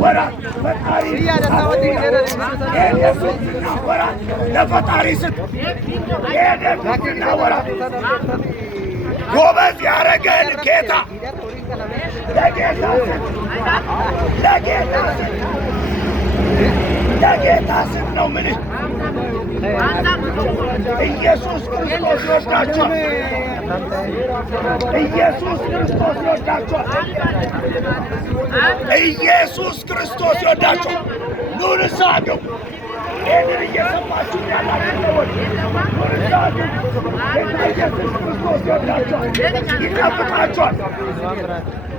ወራት ፈጣሪ የደስና ወራት ለፈጣሪ ስጥ የደስና ወራት ጎበዝ ያረገን ጌታ ለጌታ ስጥ ለጌታ ስጥ ለጌታ ስጥ ነው ምን ኢየሱስ ክርስቶስ ይወዳችኋል። ኢየሱስ ክርስቶስ ይወዳችኋል። ኢየሱስ ክርስቶስ ይወዳችኋል። ኑ ንስሐ ግቡ። ይህንን እየሰማችሁ ያላችሁ ሰዎች ኑ ንስሐ ግቡ። ጌታ ኢየሱስ ክርስቶስ ይወዳችኋል፣ ይጠብቃችኋል።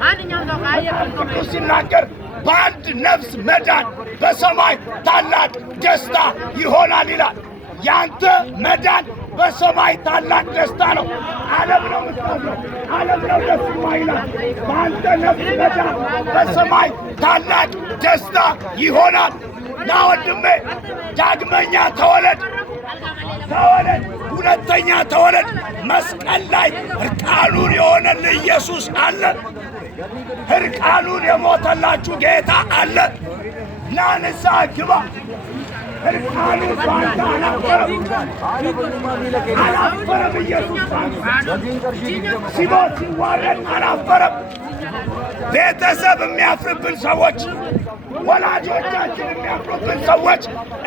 መጽሐፍ ቅዱስ ሲናገር በአንድ ነፍስ መዳን በሰማይ ታላቅ ደስታ ይሆናል ይላል። ያንተ መዳን በሰማይ ታላቅ ደስታ ነው። ዓለም ነው የምትሆነው፣ ዓለም ነው ደስ ይላል። በአንተ ነፍስ መዳን በሰማይ ታላቅ ደስታ ይሆናል። ና ወንድሜ ዳግመኛ ተወለድ፣ ተወለድ፣ ሁለተኛ ተወለድ። መስቀል ላይ እርቃኑን የሆነልህ ኢየሱስ አለ። እርቃኑን የሞተላችሁ ጌታ አለ። ና ንስሐ ግባ። እርቃኑን ባንተ አላፈረም፣ አላፈረም። ኢየሱስ ሲሞት ሲዋረድ አላፈረም። ቤተሰብ የሚያፍርብን ሰዎች፣ ወላጆቻችን የሚያፍሩብን ሰዎች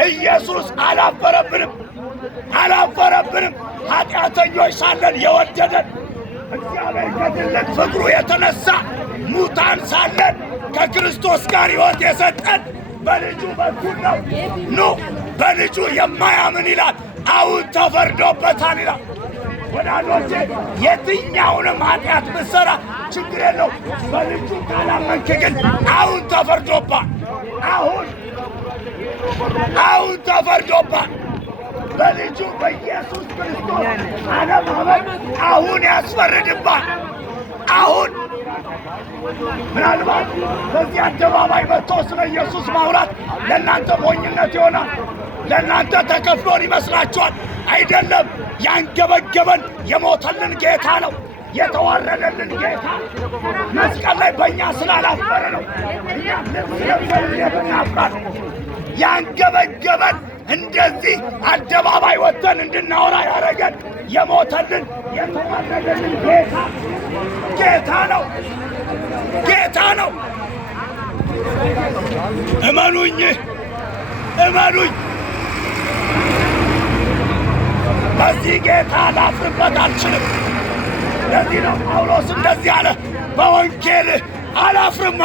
ኢየሱስ አላፈረብንም፣ አላፈረብንም። ኃጢአተኞች ሳለን የወደደን እግዚአብሔር ከትልቅ ፍቅሩ የተነሳ ሙታን ሳለን ከክርስቶስ ጋር ሕይወት የሰጠን በልጁ በኩል ነው። ኑ በልጁ የማያምን ይላል አሁን ተፈርዶበታል ይላል። ወዳጆቼ የትኛውንም ኃጢአት ብትሠራ ችግር የለው። በልጁ ካላመንክ ግን አሁን ተፈርዶባል። አሁን ተፈርዶባል። በልጁ በኢየሱስ ክርስቶስ አለማመን አሁን ያስፈርድባል። አሁን ምናልባት በዚህ አደባባይ መጥቶ ስለ ኢየሱስ ማውራት ለእናንተ ሞኝነት ይሆናል። ለእናንተ ተከፍሎን ይመስላችኋል። አይደለም። ያንገበገበን የሞተልን ጌታ ነው። የተዋረደልን ጌታ መስቀል ላይ በእኛ ስላላፈረ ነው። እኛ ልብስ ለብሰን እናፍራለን። ያንገበገበን እንደዚህ አደባባይ ወጥተን እንድናወራ ያደረገን የሞተልን የተዋረደልን ጌታ ነው። ጌታ ነው። እመኑኝ፣ እመኑኝ። በዚህ ጌታ ላፍርበት አልችልም። ለዚህ ነው ጳውሎስ እንደዚህ አለ፣ በወንጌል አላፍርም፣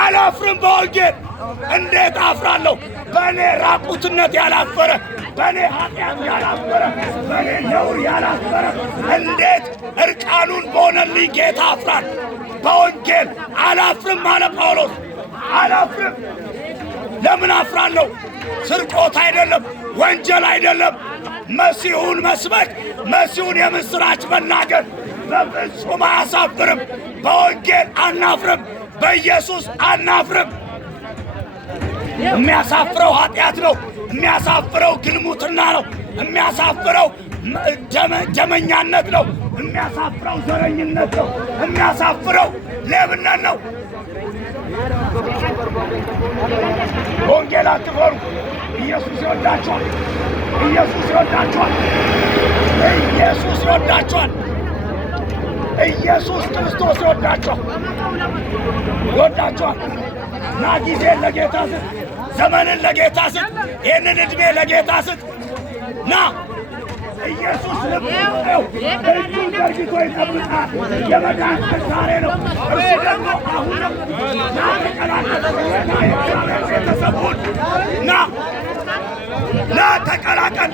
አላፍርም በወንጌል። እንዴት አፍራለሁ? በእኔ ራቁትነት ያላፈረ፣ በእኔ ኃጢአት ያላፈረ፣ በእኔ ነውር ያላፈረ እንዴት እርቃኑን በሆነልኝ ጌታ አፍራል? በወንጌል አላፍርም አለ ጳውሎስ። አላፍርም። ለምን አፍራለሁ? ስርቆት አይደለም፣ ወንጀል አይደለም። መሲሁን መስበክ፣ መሲሁን የምሥራች መናገር በፍጹም አያሳፍርም። በወንጌል አናፍርም፣ በኢየሱስ አናፍርም። የሚያሳፍረው ኃጢአት ነው። የሚያሳፍረው ግልሙትና ነው። የሚያሳፍረው ደመኛነት ነው። የሚያሳፍረው ዘረኝነት ነው። የሚያሳፍረው ሌብነት ነው። ወንጌል አትፈሩ። ኢየሱስ ይወዳችኋል። ኢየሱስ ይወዳችኋል። ኢየሱስ ይወዳችኋል። ኢየሱስ ክርስቶስ ይወዳችኋል። ይወዳችኋል። ና ጊዜን ለጌታ ስጥ፣ ዘመንን ለጌታ ስጥ፣ ይህንን ዕድሜ ለጌታ ስጥ። ና ኢየሱስ ልብው እጁን ዘርግቶ ይጠብቃል። የመዳን ዛሬ ነው። እርሱ ደግሞ አሁንም ና ተቀላቀል። ና የእግዚአብሔር ቤተሰብ ሁን። ና ተቀላቀል።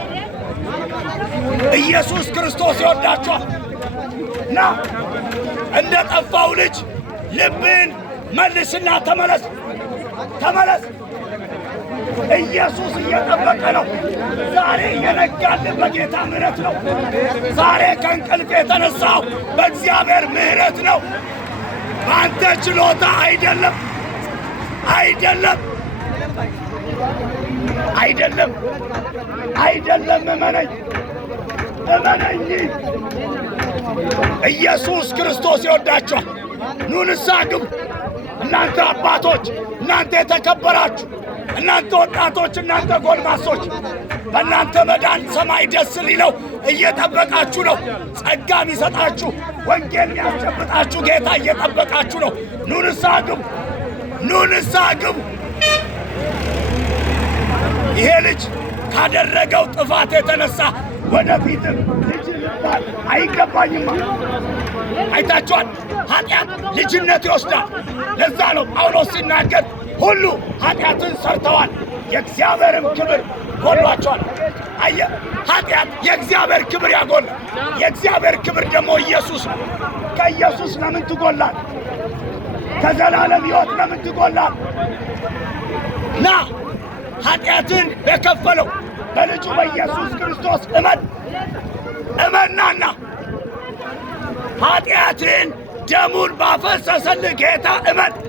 ኢየሱስ ክርስቶስ ይወዳችኋል። ና እንደ ጠፋው ልጅ ልብን መልስና ተመለስ፣ ተመለስ። ኢየሱስ እየጠበቀ ነው። ዛሬ የነጋልን በጌታ ምሕረት ነው። ዛሬ ከእንቅልፍ የተነሳው በእግዚአብሔር ምሕረት ነው። በአንተ ችሎታ አይደለም፣ አይደለም፣ አይደለም፣ አይደለም። እመነኝ፣ እመነኝ። ኢየሱስ ክርስቶስ ይወዳችኋል። ኑ ንስሐ ግቡ። እናንተ አባቶች፣ እናንተ የተከበራችሁ፣ እናንተ ወጣቶች፣ እናንተ ጎልማሶች በእናንተ መዳን ሰማይ ደስ ሊለው እየጠበቃችሁ ነው። ጸጋ የሚሰጣችሁ ወንጌል የሚያስጨብጣችሁ ጌታ እየጠበቃችሁ ነው። ኑ ንስሐ ግቡ፣ ኑ ንስሐ ግቡ። ይሄ ልጅ ካደረገው ጥፋት የተነሳ ወደፊትም ልጅ ልባል አይገባኝም። አይታችኋል፣ ኃጢአት ልጅነት ይወስዳል። ለዛ ነው ጳውሎስ ሲናገር ሁሉ ኃጢአትን ሰርተዋል የእግዚአብሔርም ክብር ጎሏቸዋል። አየ ኃጢአት የእግዚአብሔር ክብር ያጎል። የእግዚአብሔር ክብር ደግሞ ኢየሱስ ነው። ከኢየሱስ ለምን ትጎላል? ከዘላለም ሕይወት ለምን ትጎላል? ና ኃጢአትን በከፈለው በልጁ በኢየሱስ ክርስቶስ እመናና ኃጢአትን ደሙን ባፈሰሰልህ ጌታ እመን።